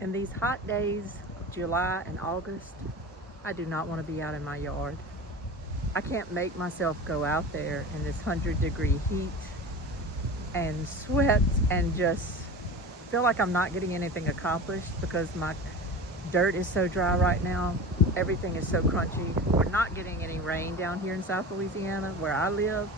In these hot days of July and August, I do not want to be out in my yard. I can't make myself go out there in this 100-degree heat and sweat and just feel like I'm not getting anything accomplished because my dirt is so dry right now. Everything is so crunchy. We're not getting any rain down here in South Louisiana where I live.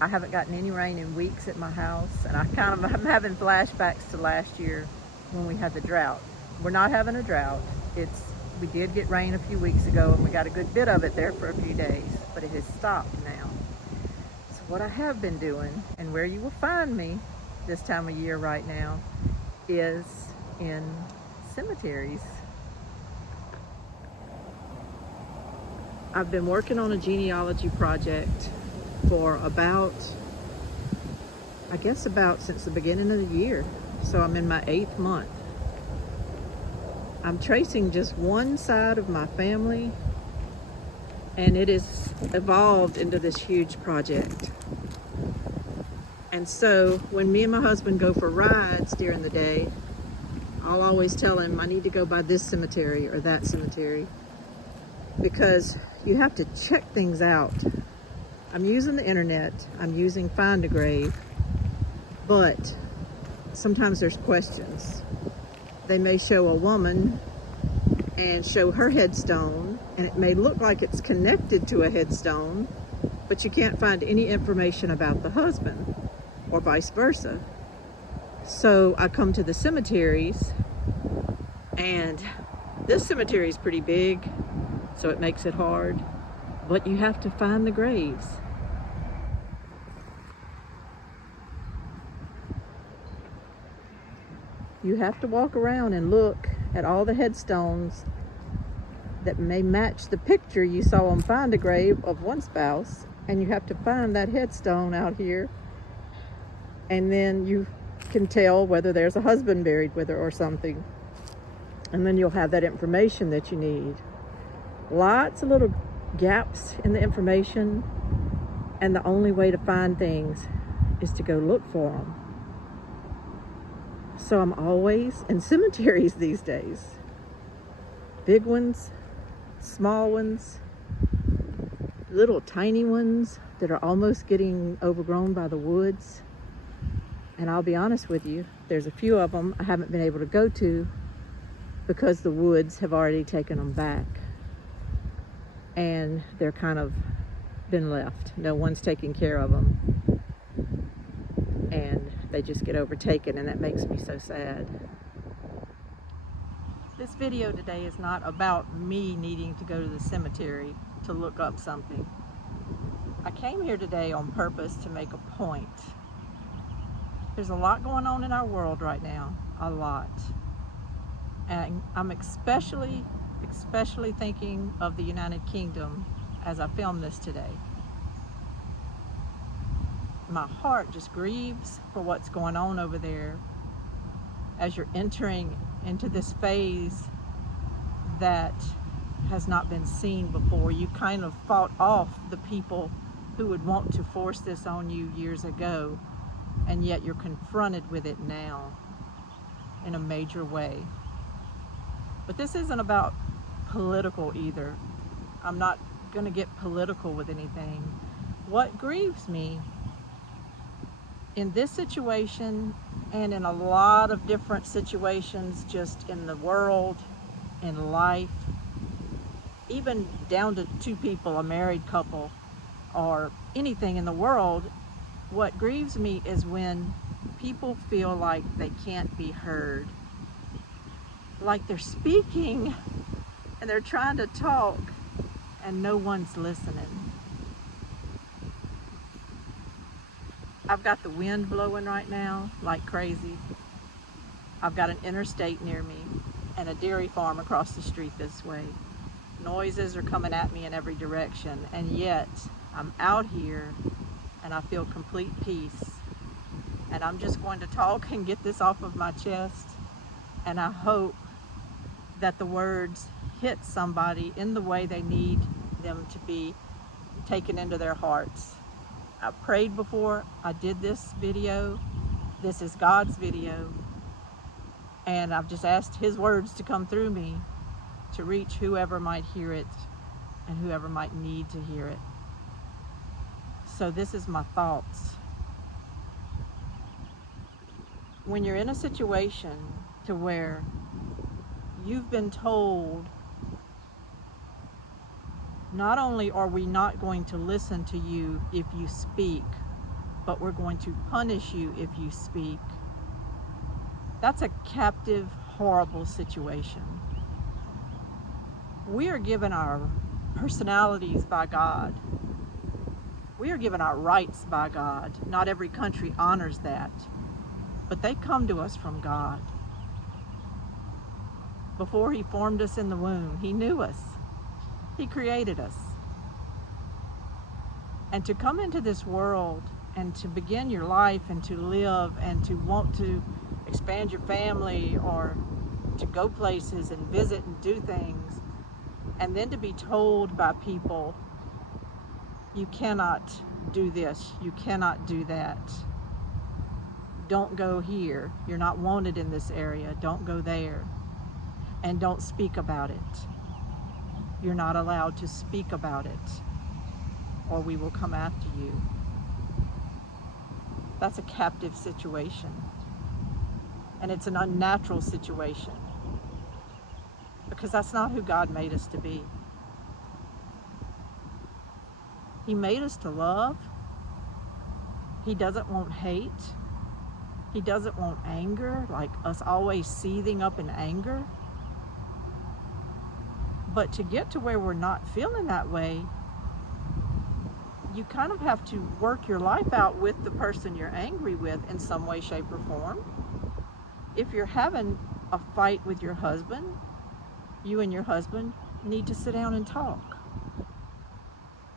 I haven't gotten any rain in weeks at my house, and I'm having flashbacks to last year when we had the drought. We're not having a drought. We did get rain a few weeks ago, and we got a good bit of it there for a few days, but it has stopped now. So what I have been doing, and where you will find me this time of year right now, is in cemeteries. I've been working on a genealogy project for about since the beginning of the year. So I'm in my 8th month. I'm tracing just one side of my family, and it has evolved into this huge project. And so when me and my husband go for rides during the day, I'll always tell him I need to go by this cemetery or that cemetery, because you have to check things out. I'm using the internet, I'm using Find a Grave, but sometimes there's questions. They may show a woman and show her headstone, and it may look like it's connected to a headstone, but you can't find any information about the husband, or vice versa. So I come to the cemeteries, and this cemetery is pretty big, so it makes it hard, but you have to find the graves. You have to walk around and look at all the headstones that may match the picture you saw on Find a Grave of one spouse, and you have to find that headstone out here, and then you can tell whether there's a husband buried with her or something, and then you'll have that information that you need. Lots of little gaps in the information, and the only way to find things is to go look for them. So I'm always in cemeteries these days. Big ones, small ones, little tiny ones that are almost getting overgrown by the woods. And I'll be honest with you, there's a few of them I haven't been able to go to because the woods have already taken them back. And they're kind of been left. No one's taking care of them. And they just get overtaken, and that makes me so sad. This video today is not about me needing to go to the cemetery to look up something. I came here today on purpose to make a point. There's a lot going on in our world right now, a lot. And I'm especially thinking of the United Kingdom as I film this today. My heart just grieves for what's going on over there as you're entering into this phase that has not been seen before. You kind of fought off the people who would want to force this on you years ago, and yet you're confronted with it now in a major way. But this isn't about political either. I'm not going to get political with anything. What grieves me in this situation, and in a lot of different situations just in the world, in life, even down to two people, a married couple, or anything in the world, what grieves me is when people feel like they can't be heard. Like they're speaking and they're trying to talk and no one's listening. I've got the wind blowing right now like crazy. I've got an interstate near me and a dairy farm across the street this way. Noises are coming at me in every direction, and yet I'm out here and I feel complete peace. And I'm just going to talk and get this off of my chest, and I hope that the words hit somebody in the way they need them to be taken into their hearts. I prayed before I did this video. This is God's video. And I've just asked his words to come through me to reach whoever might hear it and whoever might need to hear it. So this is my thoughts. When you're in a situation to where you've been told, not only are we not going to listen to you if you speak, but we're going to punish you if you speak. That's a captive, horrible situation. We are given our personalities by God. We are given our rights by God. Not every country honors that, but they come to us from God. Before He formed us in the womb, He knew us. He created us. And to come into this world and to begin your life and to live and to want to expand your family or to go places and visit and do things, and then to be told by people, you cannot do this, you cannot do that, don't go here, you're not wanted in this area, don't go there, and don't speak about it. You're not allowed to speak about it, or we will come after you. That's a captive situation. And it's an unnatural situation, because that's not who God made us to be. He made us to love. He doesn't want hate. He doesn't want anger, like us always seething up in anger. But to get to where we're not feeling that way, you kind of have to work your life out with the person you're angry with in some way, shape, or form. If you're having a fight with your husband, you and your husband need to sit down and talk.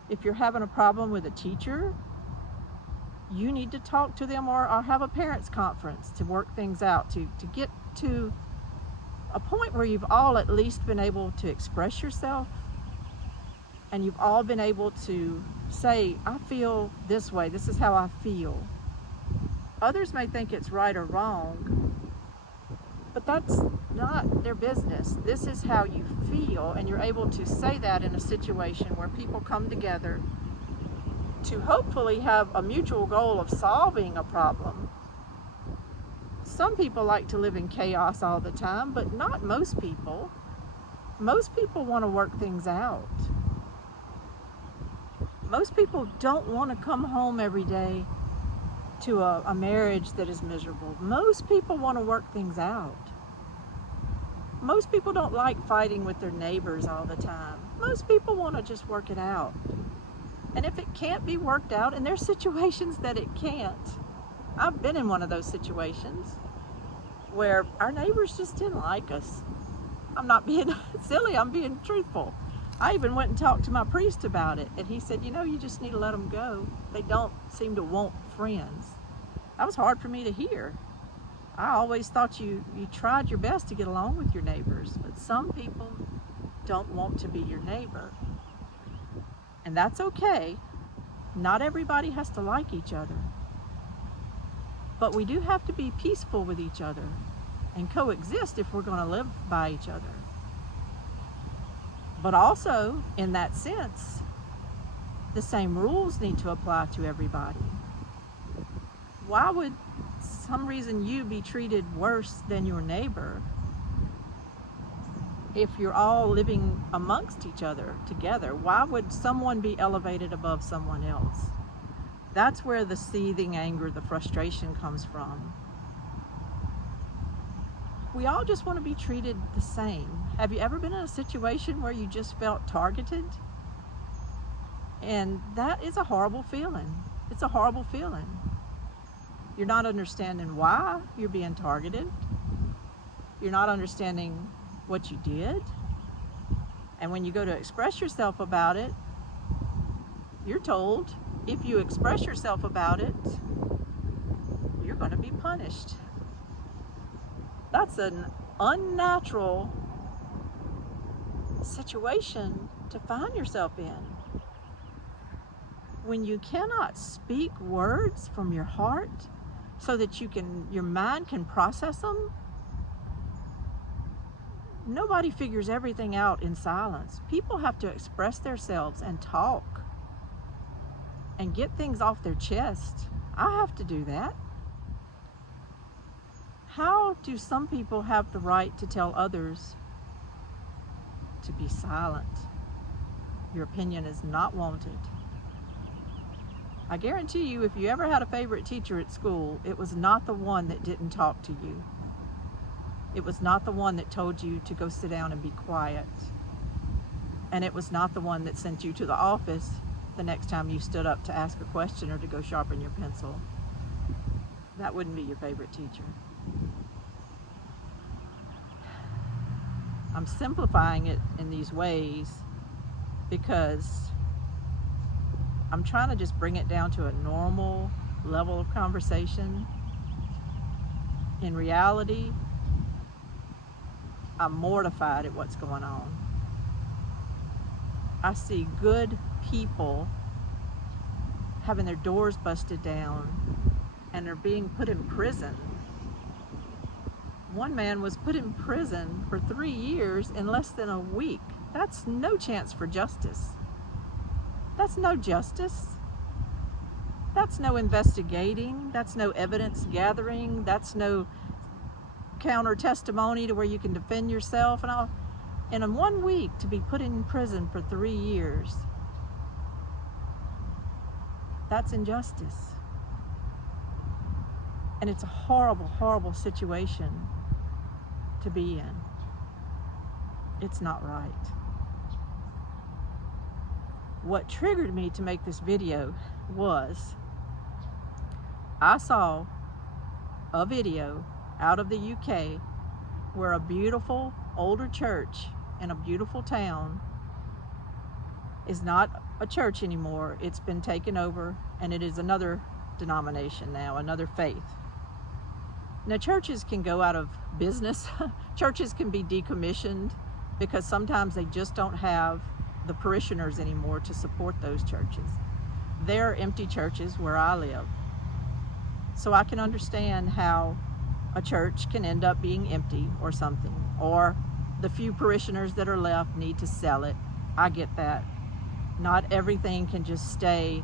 If you're having a problem with a teacher, you need to talk to them, or have a parents' conference to work things out, to get to a point where you've all at least been able to express yourself, and you've all been able to say, I feel this way, this is how I feel. Others may think it's right or wrong, but that's not their business. This is how you feel, and you're able to say that in a situation where people come together to hopefully have a mutual goal of solving a problem. Some people like to live in chaos all the time, but not most people. Most people want to work things out. Most people don't want to come home every day to a marriage that is miserable. Most people want to work things out. Most people don't like fighting with their neighbors all the time. Most people want to just work it out. And if it can't be worked out, and there's situations that it can't. I've been in one of those situations where our neighbors just didn't like us. I'm not being silly, I'm being truthful. I even went and talked to my priest about it, and he said, you just need to let them go. They don't seem to want friends. That was hard for me to hear. I always thought you tried your best to get along with your neighbors, but some people don't want to be your neighbor. And that's okay. Not everybody has to like each other. But we do have to be peaceful with each other and coexist if we're going to live by each other. But also, in that sense, the same rules need to apply to everybody. Why would some reason you be treated worse than your neighbor if you're all living amongst each other together? Why would someone be elevated above someone else? That's where the seething anger, the frustration comes from. We all just want to be treated the same. Have you ever been in a situation where you just felt targeted? And that is a horrible feeling. It's a horrible feeling. You're not understanding why you're being targeted. You're not understanding what you did. And when you go to express yourself about it, you're told if you express yourself about it, you're going to be punished. That's an unnatural situation to find yourself in. When you cannot speak words from your heart so that your mind can process them, Nobody figures everything out in silence. People have to express themselves and talk and get things off their chest. I have to do that. How do some people have the right to tell others to be silent? Your opinion is not wanted. I guarantee you, if you ever had a favorite teacher at school, it was not the one that didn't talk to you. It was not the one that told you to go sit down and be quiet. And it was not the one that sent you to the office the next time you stood up to ask a question or to go sharpen your pencil. That wouldn't be your favorite teacher. I'm simplifying it in these ways because I'm trying to just bring it down to a normal level of conversation. In reality, I'm mortified at what's going on. I see good people having their doors busted down and they're being put in prison. One man was put in prison for 3 years in less than a week. That's no chance for justice. That's no justice. That's no investigating. That's no evidence gathering. That's no counter testimony to where you can defend yourself and all. And in 1 week to be put in prison for 3 years, that's injustice. And it's a horrible, horrible situation to be in. It's not right. What triggered me to make this video was I saw a video out of the UK where a beautiful older church in a beautiful town is not a church anymore. It's been taken over and it is another denomination now, another faith. Now, churches can go out of business. Churches can be decommissioned because sometimes they just don't have the parishioners anymore to support those churches. There are empty churches where I live. So I can understand how a church can end up being empty or something, or the few parishioners that are left need to sell it. I get that. Not everything can just stay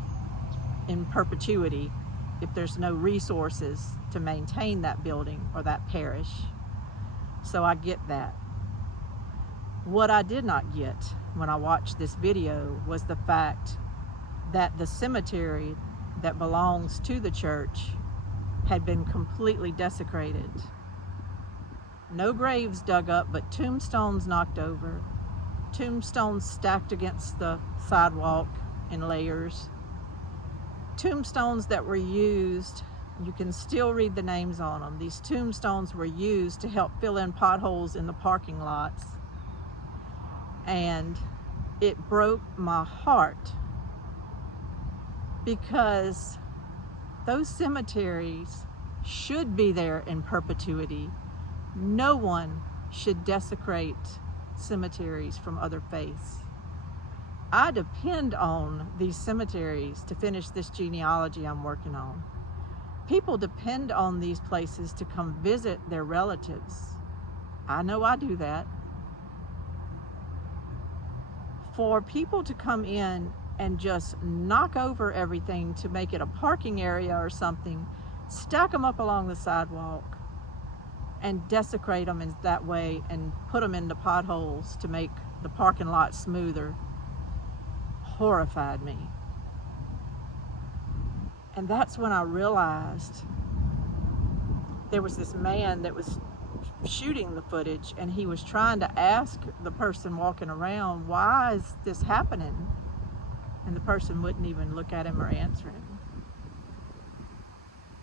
in perpetuity if there's no resources to maintain that building or that parish. So I get that. What I did not get when I watched this video was the fact that the cemetery that belongs to the church had been completely desecrated. No graves dug up, but tombstones knocked over, tombstones stacked against the sidewalk in layers, tombstones that were used, you can still read the names on them. These tombstones were used to help fill in potholes in the parking lots. And it broke my heart because those cemeteries should be there in perpetuity. No one should desecrate cemeteries from other faiths. I depend on these cemeteries to finish this genealogy I'm working on. People depend on these places to come visit their relatives. I know I do that. For people to come in and just knock over everything to make it a parking area or something, stack them up along the sidewalk and desecrate them in that way and put them into potholes to make the parking lot smoother, horrified me. And that's when I realized there was this man that was shooting the footage, and he was trying to ask the person walking around, why is this happening? And the person wouldn't even look at him or answer him.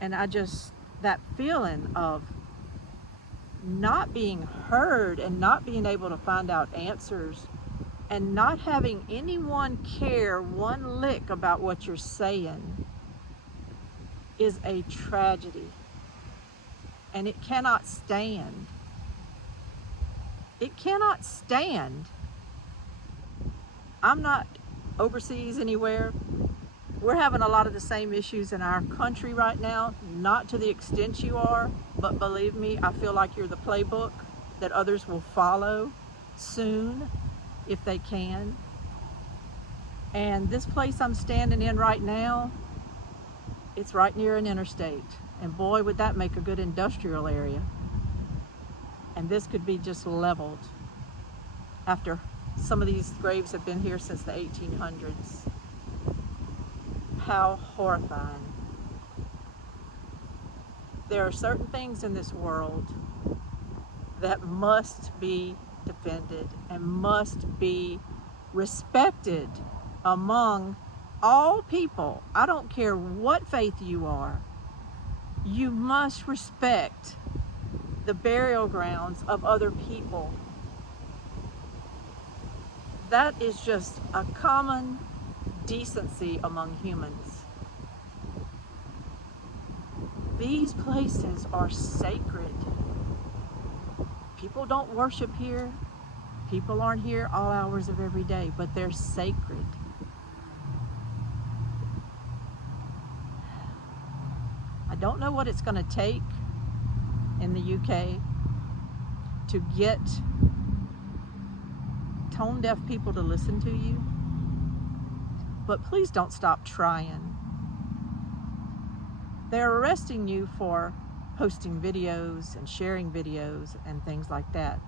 And that feeling of not being heard and not being able to find out answers and not having anyone care one lick about what you're saying is a tragedy. And it cannot stand. It cannot stand. I'm not overseas anywhere. We're having a lot of the same issues in our country right now, not to the extent you are, but believe me, I feel like you're the playbook. that others will follow soon if they can. And this place I'm standing in right now, it's right near an interstate. And boy, would that make a good industrial area. And this could be just leveled after some of these graves have been here since the 1800s. How horrifying. There are certain things in this world that must be defended and must be respected among all people. I don't care what faith you are. You must respect the burial grounds of other people. That is just a common decency among humans. These places are sacred. People don't worship here. People aren't here all hours of every day, but they're sacred. I don't know what it's going to take in the UK to get tone-deaf people to listen to you, but please don't stop trying. They're arresting you for posting videos and sharing videos and things like that,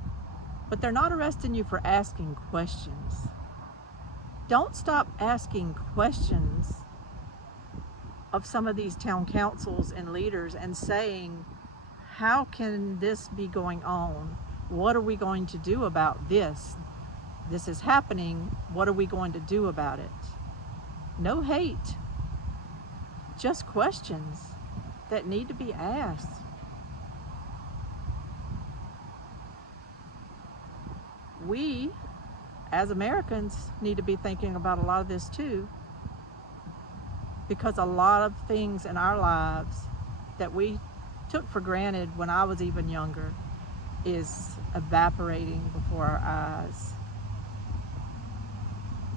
but they're not arresting you for asking questions. Don't stop asking questions of some of these town councils and leaders and saying, how can this be going on? What are we going to do about this? This is happening. What are we going to do about it? No hate, just questions that need to be asked. We, as Americans, need to be thinking about a lot of this too, because a lot of things in our lives that we took for granted when I was even younger is evaporating before our eyes.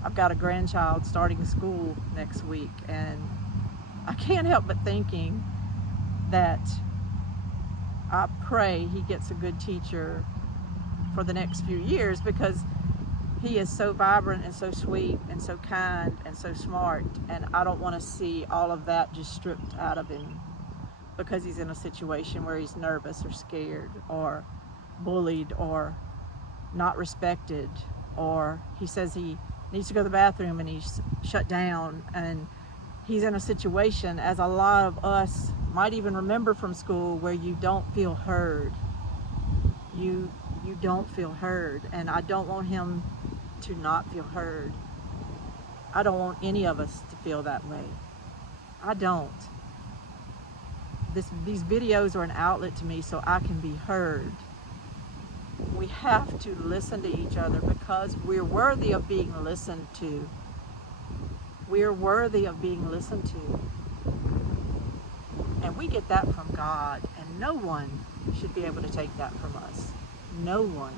I've got a grandchild starting school next week, and I can't help but thinking that I pray he gets a good teacher for the next few years, because he is so vibrant and so sweet and so kind and so smart, and I don't want to see all of that just stripped out of him because he's in a situation where he's nervous or scared or bullied or not respected, or he says he needs to go to the bathroom and he's shut down, and he's in a situation, as a lot of us might even remember from school, where you don't feel heard. You don't feel heard, and I don't want him to not feel heard. I don't want any of us to feel that way. I don't. These videos are an outlet to me so I can be heard. We have to listen to each other because we're worthy of being listened to. We're worthy of being listened to. And we get that from God, and no one should be able to take that from us. No one.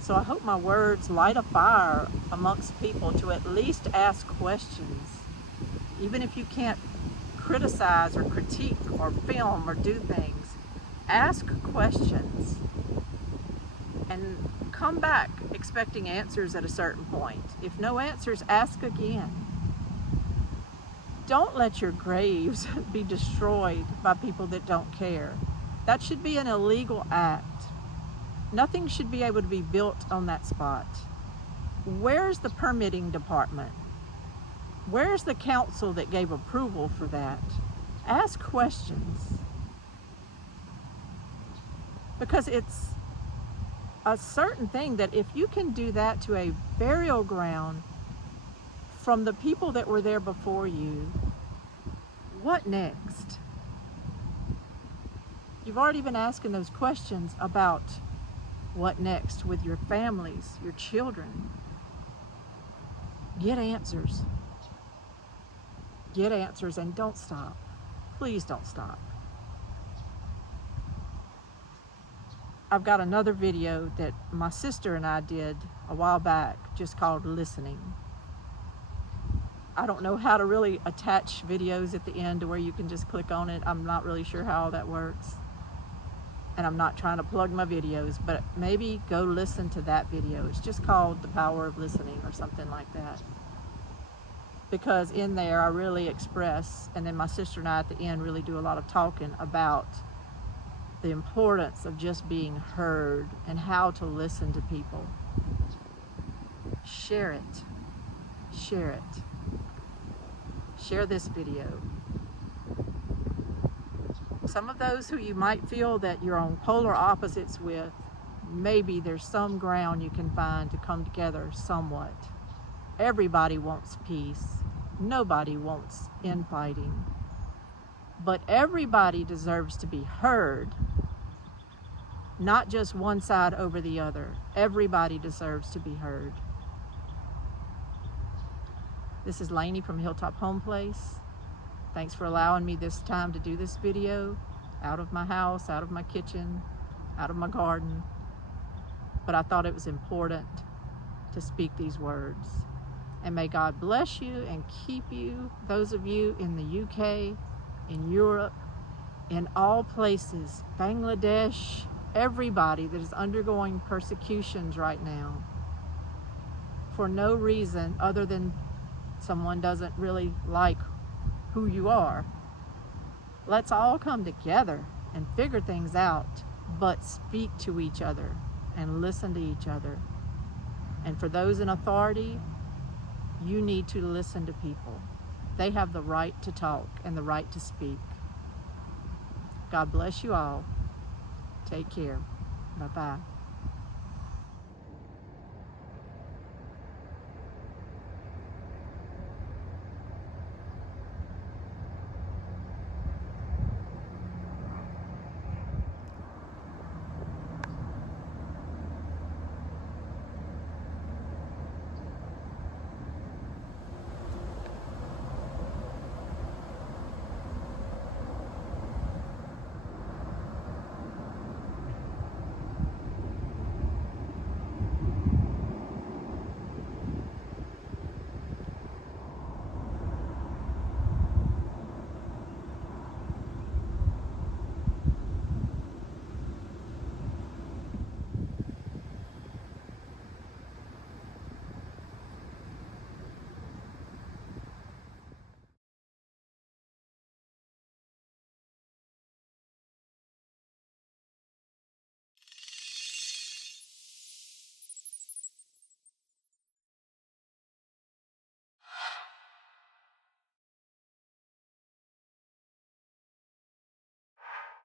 So I hope my words light a fire amongst people to at least ask questions. Even if you can't criticize or critique or film or do things, ask questions and come back expecting answers at a certain point. If no answers, ask again. Don't let your graves be destroyed by people that don't care. That should be an illegal act. Nothing should be able to be built on that spot. Where's the permitting department? Where's the council that gave approval for that? Ask questions. Because it's a certain thing that if you can do that to a burial ground from the people that were there before you, what next? You've already been asking those questions about what next with your families, your children. Get answers. Get answers, and don't stop. Please don't stop. I've got another video that my sister and I did a while back, just called Listening. I don't know how to really attach videos at the end to where you can just click on it. I'm not really sure how all that works. and I'm not trying to plug my videos, but maybe go listen to that video. It's just called The Power of Listening or something like that. Because in there I really express, and then my sister and I at the end really do a lot of talking about the importance of just being heard and how to listen to people. Share it. Share it. Share this video. Some of those who you might feel that you're on polar opposites with, maybe there's some ground you can find to come together somewhat. Everybody wants peace. Nobody wants infighting. But everybody deserves to be heard. Not just one side over the other. Everybody deserves to be heard. This is Lainey from Hilltop Home Place. Thanks for allowing me this time to do this video out of my house, out of my kitchen, out of my garden. But I thought it was important to speak these words. And may God bless you and keep you, those of you in the UK, in Europe, in all places, Bangladesh, everybody that is undergoing persecutions right now for no reason other than someone doesn't really like who you are. Let's all come together and figure things out, but speak to each other and listen to each other. And for those in authority, you need to listen to people. They have the right to talk and the right to speak. God bless you all. Take care. Bye-bye.